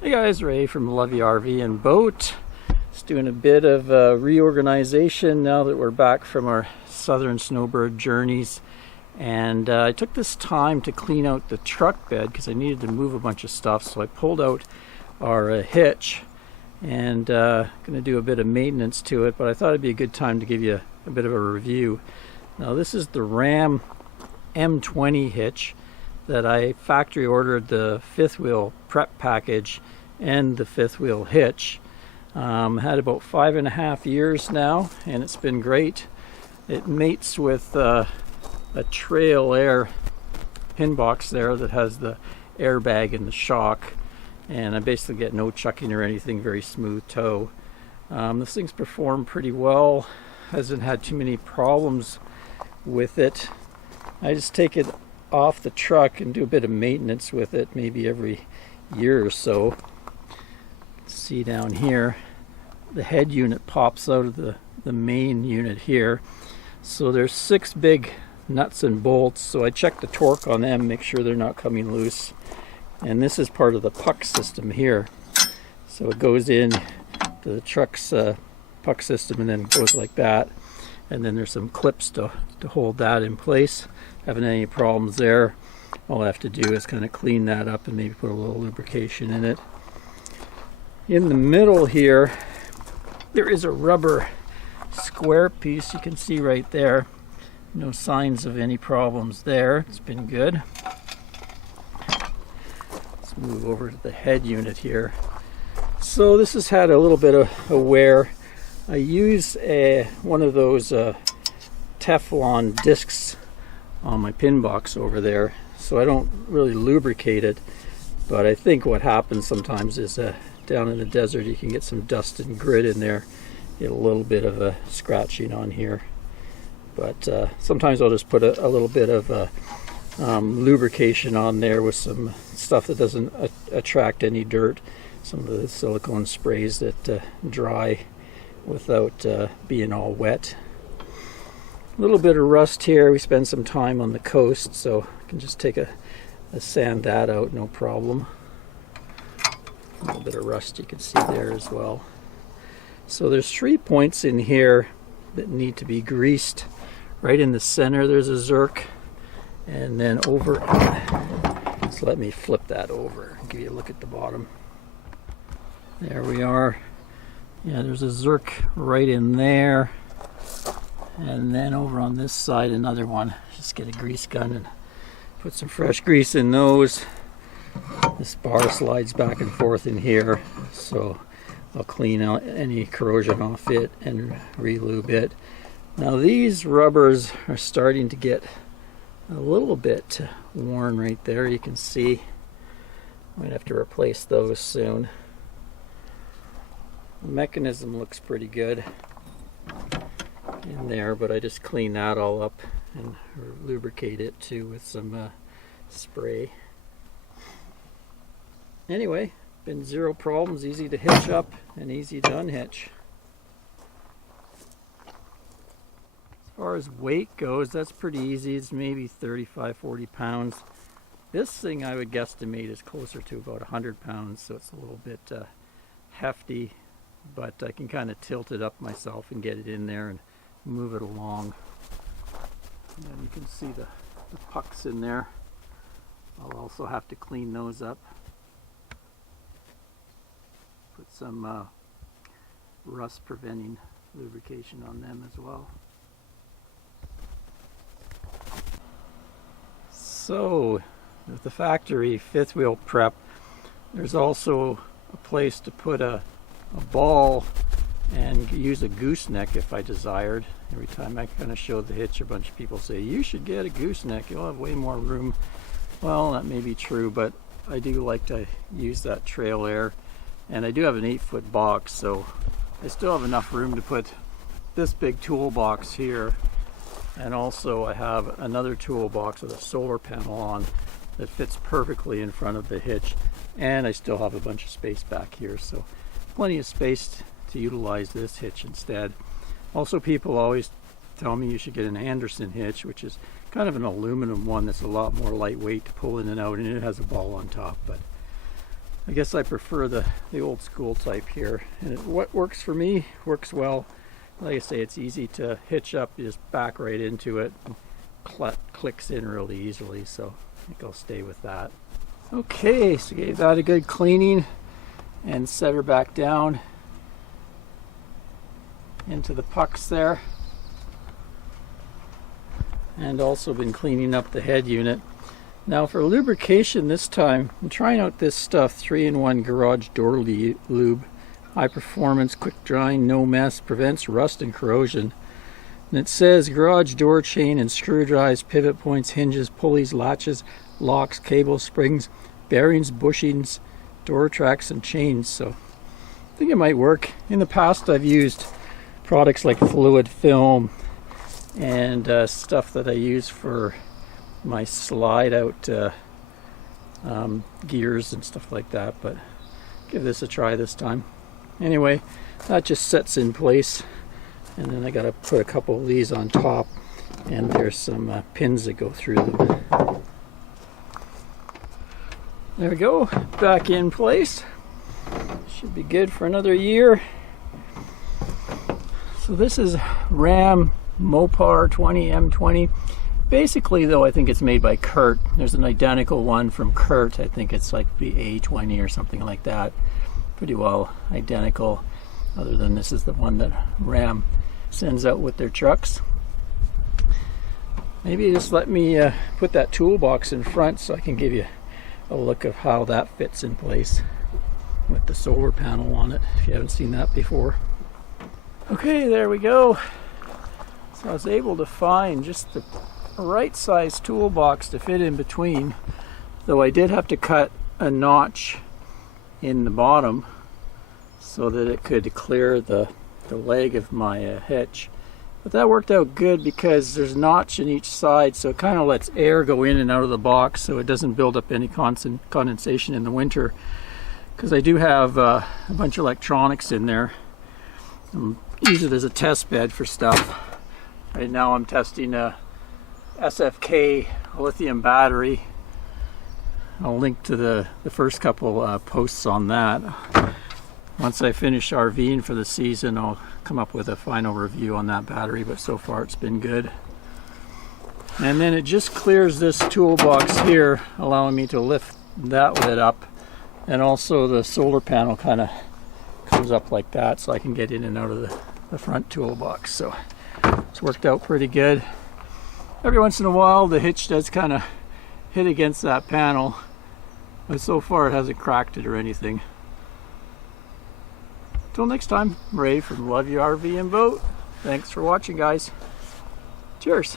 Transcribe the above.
Hey guys, Ray from Love RV and Boat. Just doing a bit of reorganization now that we're back from our southern snowbird journeys. And I took this time to clean out the truck bed because I needed to move a bunch of stuff. So I pulled out our hitch and going to do a bit of maintenance to it. But I thought it'd be a good time to give you a bit of a review. Now this is the Ram M20 hitch that I factory ordered the fifth wheel prep package and the fifth wheel hitch. Had about 5.5 years now, and it's been great. It mates with a trail air pin box there that has the airbag and the shock, and I basically get no chucking or anything, very smooth tow. This thing's performed pretty well, hasn't had too many problems with it. I just take it off the truck and do a bit of maintenance with it, maybe every year or so. See down here, the head unit pops out of the main unit here. So there's 6 big nuts and bolts, so I check the torque on them, make sure they're not coming loose. And this is part of the puck system here. So it goes in to the truck's puck system and then goes like that. And then there's some clips to hold that in place. Haven't any problems there. All I have to do is kind of clean that up and maybe put a little lubrication in it. In the middle here, there is a rubber square piece. You can see right there. No signs of any problems there. It's been good. Let's move over to the head unit here. So this has had a little bit of a wear. I use one of those Teflon discs on my pin box over there, so I don't really lubricate it. But I think what happens sometimes is down in the desert you can get some dust and grit in there, get a little bit of a scratching on here. But sometimes I'll just put a little bit of lubrication on there with some stuff that doesn't attract any dirt, some of the silicone sprays that dry without being all wet. A little bit of rust here. We spend some time on the coast, so I can just take a sand that out, no problem. A little bit of rust you can see there as well. So there's 3 points in here that need to be greased. Right in the center there's a zerk, and then over, just let me flip that over and give you a look at the bottom. There we are. Yeah, there's a zerk right in there. And then over on this side, another one. Just get a grease gun and put some fresh grease in those. This bar slides back and forth in here, so I'll clean out any corrosion off it and re-lube it. Now these rubbers are starting to get a little bit worn right there. You can see. Might have to replace those soon. The mechanism looks pretty good in there, but I just clean that all up and lubricate it too with some spray. Anyway, been 0 problems, easy to hitch up and easy to unhitch. As far as weight goes, that's pretty easy. It's maybe 35-40 pounds. This thing I would guesstimate is closer to about 100 pounds, so it's a little bit hefty, but I can kind of tilt it up myself and get it in there and move it along. And then you can see the pucks in there. I'll also have to clean those up. Put some rust preventing lubrication on them as well. So with the factory fifth wheel prep, there's also a place to put a ball and use a gooseneck if I desired. Every time I kind of show the hitch, a bunch of people say, you should get a gooseneck, you'll have way more room. Well, that may be true, but I do like to use that trail air, and I do have an 8-foot box, so I still have enough room to put this big toolbox here, and also I have another toolbox with a solar panel on that fits perfectly in front of the hitch, and I still have a bunch of space back here, so plenty of space to utilize this hitch instead. Also, people always tell me you should get an Anderson hitch, which is kind of an aluminum one that's a lot more lightweight to pull in and out, and it has a ball on top. But I guess I prefer the old school type here, and what works for me works well. Like I say, it's easy to hitch up, you just back right into it, and clicks in really easily, so I think I'll stay with that. Okay, so gave that a good cleaning and set her back down into the pucks there, and also been cleaning up the head unit. Now for lubrication this time, I'm trying out this stuff, 3-in-1 garage door lube. High performance, quick drying, no mess, prevents rust and corrosion. And it says garage door chain and screw drives, pivot points, hinges, pulleys, latches, locks, cables, springs, bearings, bushings, door tracks, and chains. So I think it might work. In the past I've used products like fluid film and stuff that I use for my slide out gears and stuff like that, but give this a try this time. Anyway, that just sets in place, and then I got to put a couple of these on top, and there's some pins that go through them. There we go, back in place. Should be good for another year. So this is Ram Mopar M20. Basically though, I think it's made by Curt. There's an identical one from Curt. I think it's like the A20 or something like that. Pretty well identical, other than this is the one that Ram sends out with their trucks. Maybe just let me put that toolbox in front so I can give you a look of how that fits in place with the solar panel on it, if you haven't seen that before. Okay, there we go. So I was able to find just the right size toolbox to fit in between, though I did have to cut a notch in the bottom so that it could clear the leg of my hitch. But that worked out good because there's a notch in each side, so it kind of lets air go in and out of the box so it doesn't build up any condensation in the winter, because I do have a bunch of electronics in there. Use it as a test bed for stuff. Right now I'm testing a SFK lithium battery. I'll link to the first couple posts on that. Once I finish RVing for the season, I'll come up with a final review on that battery, but so far it's been good. And then it just clears this toolbox here, allowing me to lift that lid up, and also the solar panel kind of comes up like that so I can get in and out of the front toolbox. So it's worked out pretty good. Every once in a while the hitch does kind of hit against that panel, but so far it hasn't cracked it or anything. Till next time, Ray from Love Your RV and Boat. Thanks for watching, guys. Cheers.